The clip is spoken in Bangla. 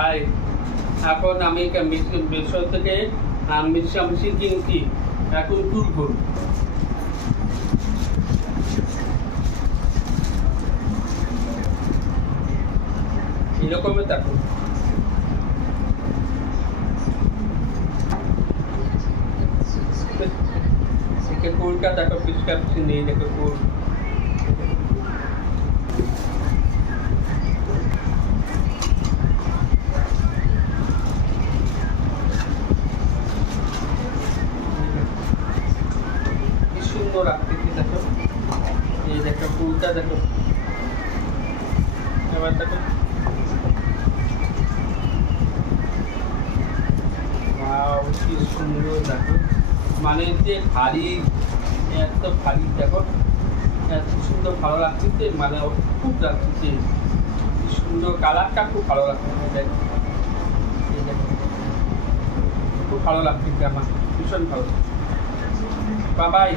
আর এখন আমি মেশো থেকে মিশামিশি কিনছি, এখন তুলবো। এরকমই দেখো, কুলটা দেখো, পিসকা পিসি নেই, দেখো কুল। কি সুন্দর আকৃতি দেখো, এই দেখো কুলটা দেখো, এবার দেখো কি সুন্দর দেখো, মানে যে ভারী, এত ভারী দেখো, এত সুন্দর ভালো লাগছে, মানে খুব লাগছে, কি সুন্দর কালারটা, খুব ভালো লাগছে, খুব ভালো লাগছে আমার, ভীষণ ভালো। বাবাই।